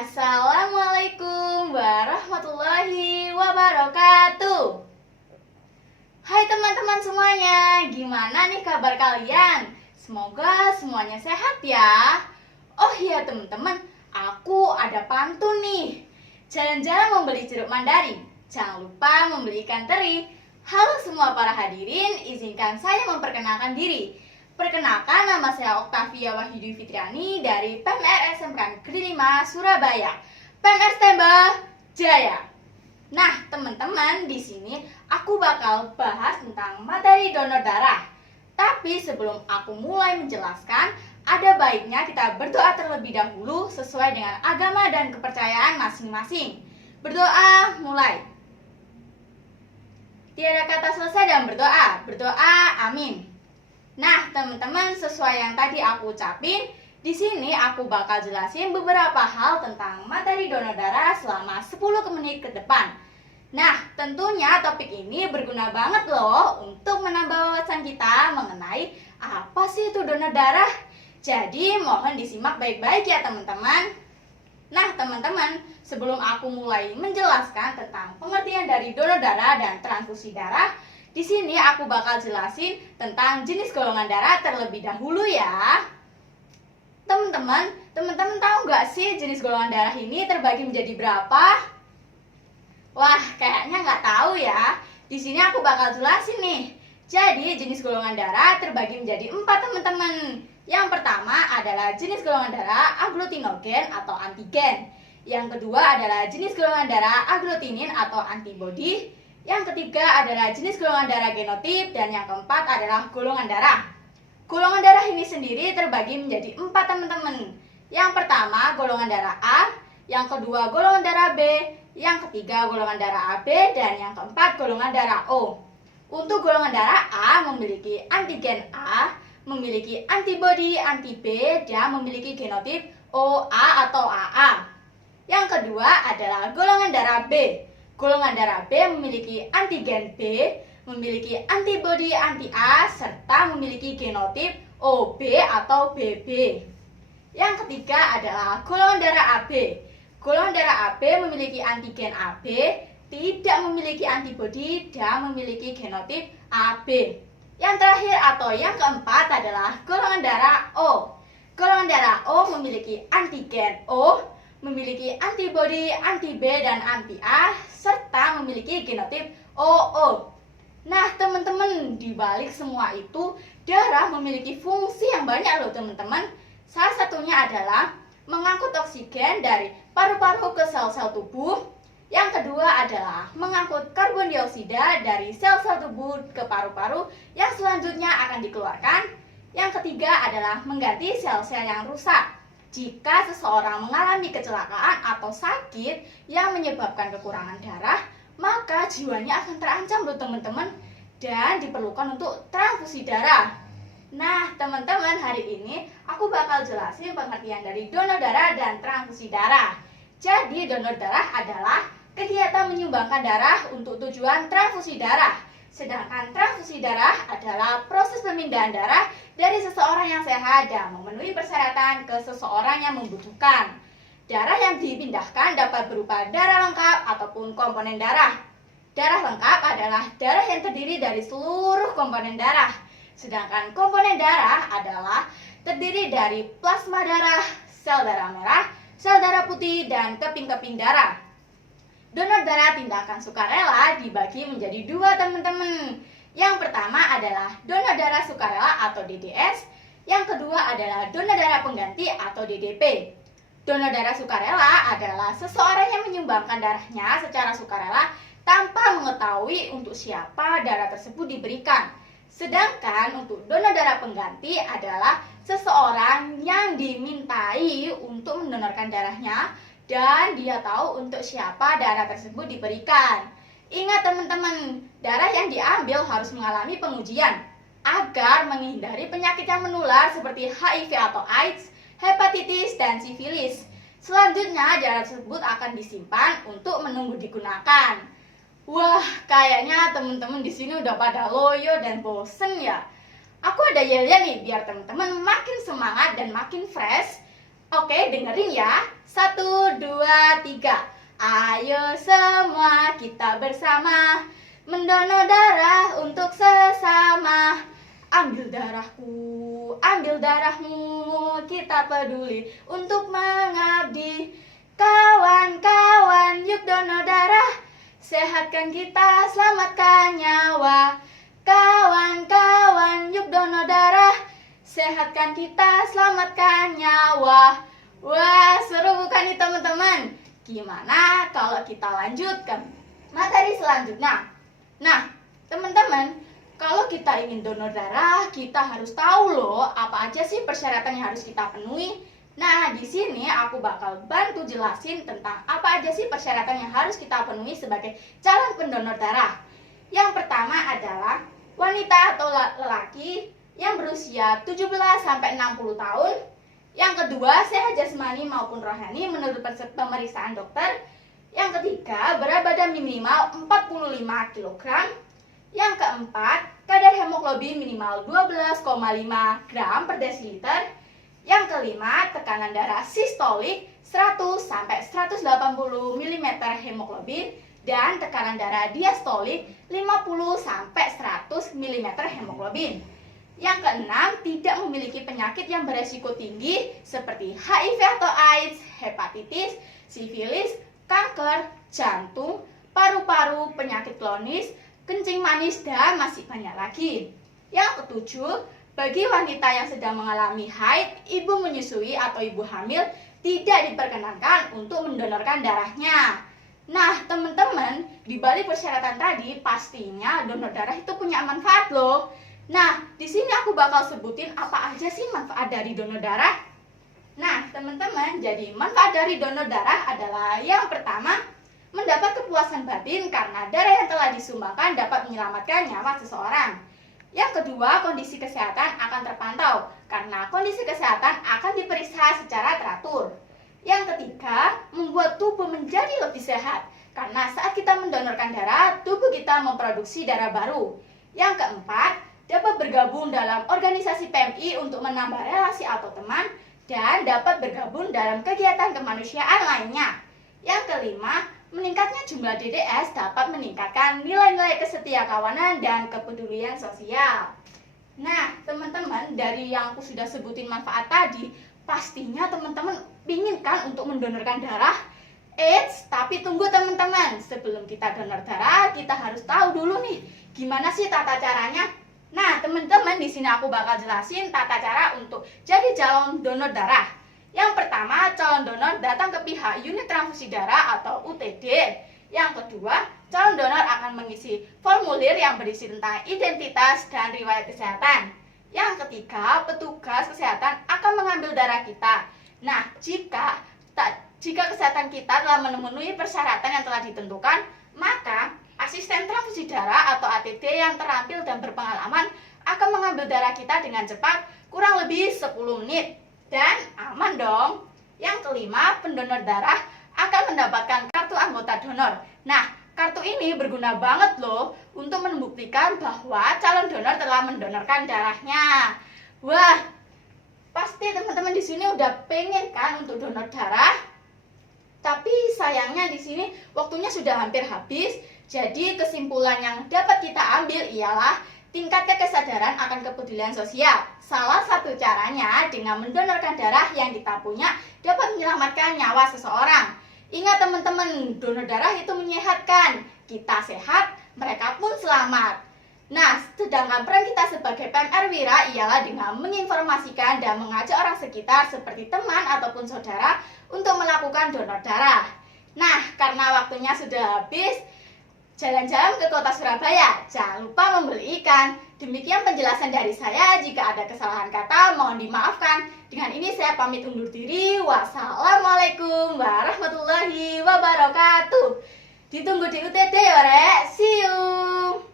Assalamualaikum warahmatullahi wabarakatuh. Hai teman-teman semuanya, gimana nih kabar kalian? Semoga semuanya sehat ya. Oh iya teman-teman, aku ada pantun nih. Jalan-jalan membeli jeruk mandarin, jangan lupa membeli ikan teri. Halo semua para hadirin, izinkan saya memperkenalkan diri. Perkenalkan, nama saya Oktavia Wahyudi Fitriani dari PMR SMK Negeri 5 Surabaya. PMR Tembak Jaya. Nah, teman-teman, di sini aku bakal bahas tentang materi donor darah. Tapi sebelum aku mulai menjelaskan, ada baiknya kita berdoa terlebih dahulu sesuai dengan agama dan kepercayaan masing-masing. Berdoa mulai. Tiada kata selesai dan berdoa. Berdoa, amin. Nah, teman-teman, sesuai yang tadi aku ucapin, di sini aku bakal jelasin beberapa hal tentang materi donor darah selama 10 menit ke depan. Nah, tentunya topik ini berguna banget loh untuk menambah wawasan kita mengenai apa sih itu donor darah. Jadi, mohon disimak baik-baik ya teman-teman. Nah, teman-teman, sebelum aku mulai menjelaskan tentang pengertian dari donor darah dan transfusi darah, di sini aku bakal jelasin tentang jenis golongan darah terlebih dahulu ya. Teman-teman tahu nggak sih jenis golongan darah ini terbagi menjadi berapa? Wah, kayaknya nggak tahu ya. Di sini aku bakal jelasin nih. Jadi, jenis golongan darah terbagi menjadi 4 teman-teman. Yang pertama adalah jenis golongan darah agglutinogen atau antigen. Yang kedua adalah jenis golongan darah agglutinin atau antibodi. Yang ketiga adalah jenis golongan darah genotip, dan yang keempat adalah golongan darah. Golongan darah ini sendiri terbagi menjadi 4 teman-teman. Yang pertama golongan darah A, yang kedua golongan darah B, yang ketiga golongan darah AB, dan yang keempat golongan darah O. Untuk golongan darah A memiliki antigen A, memiliki antibodi anti B, dan memiliki genotip OA atau AA. Yang kedua adalah golongan darah B. Golongan darah B memiliki antigen B, memiliki antibodi anti A, serta memiliki genotip OB atau BB. Yang ketiga adalah golongan darah AB. Golongan darah AB memiliki antigen AB, tidak memiliki antibodi, dan memiliki genotip AB. Yang terakhir atau yang keempat adalah golongan darah O. Golongan darah O memiliki antigen O, memiliki antibodi anti B dan anti A, serta memiliki genotip OO. Nah, teman-teman, di balik semua itu, darah memiliki fungsi yang banyak loh, teman-teman. Salah satunya adalah mengangkut oksigen dari paru-paru ke sel-sel tubuh. Yang kedua adalah mengangkut karbon dioksida dari sel-sel tubuh ke paru-paru yang selanjutnya akan dikeluarkan. Yang ketiga adalah mengganti sel-sel yang rusak. Jika seseorang mengalami kecelakaan atau sakit yang menyebabkan kekurangan darah, maka jiwanya akan terancam loh teman-teman, dan diperlukan untuk transfusi darah. Nah, teman-teman, hari ini aku bakal jelasin pengertian dari donor darah dan transfusi darah. Jadi, donor darah adalah kegiatan menyumbangkan darah untuk tujuan transfusi darah. Sedangkan transfusi darah adalah proses pemindahan darah dari seseorang yang sehat dan memenuhi persyaratan ke seseorang yang membutuhkan. Darah yang dipindahkan dapat berupa darah lengkap ataupun komponen darah. Darah lengkap adalah darah yang terdiri dari seluruh komponen darah. Sedangkan komponen darah adalah terdiri dari plasma darah, sel darah merah, sel darah putih, dan keping-keping darah. Donor darah tindakan sukarela dibagi menjadi 2 teman-teman. Yang pertama adalah donor darah sukarela atau DDS. Yang kedua adalah donor darah pengganti atau DDP. Donor darah sukarela adalah seseorang yang menyumbangkan darahnya secara sukarela tanpa mengetahui untuk siapa darah tersebut diberikan. Sedangkan untuk donor darah pengganti adalah seseorang yang dimintai untuk mendonorkan darahnya dan dia tahu untuk siapa darah tersebut diberikan. Ingat teman-teman, darah yang diambil harus mengalami pengujian agar menghindari penyakit yang menular seperti HIV atau AIDS, hepatitis, dan sifilis. Selanjutnya, darah tersebut akan disimpan untuk menunggu digunakan. Wah, kayaknya teman-teman di sini udah pada loyo dan bosen ya. Aku ada yel-yel nih biar teman-teman makin semangat dan makin fresh. Oke, dengerin ya. 1, 2, 2, 3. Ayo semua kita bersama mendonor darah untuk sesama. Ambil darahku, ambil darahmu, kita peduli untuk mengabdi. Kawan-kawan, yuk donor darah, sehatkan kita, selamatkan nyawa. Kawan-kawan, yuk donor darah, sehatkan kita, selamatkan nyawa. Wah, seru bukan nih teman-teman? Gimana kalau kita lanjutkan materi selanjutnya? Nah, teman-teman, kalau kita ingin donor darah, kita harus tahu loh apa aja sih persyaratan yang harus kita penuhi. Nah, di sini aku bakal bantu jelasin tentang apa aja sih persyaratan yang harus kita penuhi sebagai calon pendonor darah. Yang pertama adalah wanita atau lelaki yang berusia 17 sampai 60 tahun. Yang kedua, sehat jasmani maupun rohani menurut pemeriksaan dokter. Yang ketiga, berat badan minimal 45 kg. Yang keempat, kadar hemoglobin minimal 12,5 gram per desiliter. Yang kelima, tekanan darah sistolik 100 sampai 180 mm hemoglobin dan tekanan darah diastolik 50 sampai 100 mm hemoglobin. Yang keenam, tidak memiliki penyakit yang beresiko tinggi seperti HIV atau AIDS, hepatitis, sifilis, kanker, jantung, paru-paru, penyakit kronis, kencing manis, dan masih banyak lagi. Yang ketujuh, bagi wanita yang sedang mengalami haid, ibu menyusui atau ibu hamil tidak diperkenankan untuk mendonorkan darahnya. Nah, teman-teman, di balik persyaratan tadi pastinya donor darah itu punya manfaat loh. Nah, di sini aku bakal sebutin apa aja sih manfaat dari donor darah. Nah, teman-teman, jadi manfaat dari donor darah adalah yang pertama, mendapat kepuasan batin karena darah yang telah disumbangkan dapat menyelamatkan nyawa seseorang. Yang kedua, kondisi kesehatan akan terpantau karena kondisi kesehatan akan diperiksa secara teratur. Yang ketiga, membuat tubuh menjadi lebih sehat karena saat kita mendonorkan darah, tubuh kita memproduksi darah baru. Yang keempat, dapat bergabung dalam organisasi PMI untuk menambah relasi atau teman dan dapat bergabung dalam kegiatan kemanusiaan lainnya. Yang kelima, meningkatnya jumlah DDS dapat meningkatkan nilai-nilai kesetiakawanan dan kepedulian sosial. Nah, teman-teman, dari yang aku sudah sebutin manfaat tadi, pastinya teman-teman pingin kan untuk mendonorkan darah? Eits, tapi tunggu teman-teman, sebelum kita donor darah, kita harus tahu dulu nih, gimana sih tata caranya? Nah, teman-teman, di sini aku bakal jelasin tata cara untuk jadi calon donor darah. Yang pertama, calon donor datang ke pihak unit transfusi darah atau UTD. Yang kedua, calon donor akan mengisi formulir yang berisi tentang identitas dan riwayat kesehatan. Yang ketiga, petugas kesehatan akan mengambil darah kita. Nah, jika kesehatan kita telah memenuhi persyaratan yang telah ditentukan, maka asisten transfusi darah atau ATD yang terampil dan berpengalaman akan mengambil darah kita dengan cepat, kurang lebih 10 menit. Dan aman dong. Yang kelima, pendonor darah akan mendapatkan kartu anggota donor. Nah, kartu ini berguna banget loh untuk membuktikan bahwa calon donor telah mendonorkan darahnya. Wah, pasti teman-teman di sini udah pengen kan untuk donor darah. Tapi sayangnya di sini waktunya sudah hampir habis. Jadi kesimpulan yang dapat kita ambil ialah tingkatkan kesadaran akan kepedulian sosial. Salah satu caranya dengan mendonorkan darah yang kita punya dapat menyelamatkan nyawa seseorang. Ingat teman-teman, donor darah itu menyehatkan. Kita sehat, mereka pun selamat. Nah, sedangkan peran kita sebagai PMR Wira ialah dengan menginformasikan dan mengajak orang sekitar seperti teman ataupun saudara untuk melakukan donor darah. Nah, karena waktunya sudah habis, jalan-jalan ke kota Surabaya, jangan lupa membeli ikan. Demikian penjelasan dari saya. Jika ada kesalahan kata, mohon dimaafkan. Dengan ini saya pamit undur diri. Wassalamualaikum warahmatullahi wabarakatuh. Ditunggu di UTD ya, Rek. See you.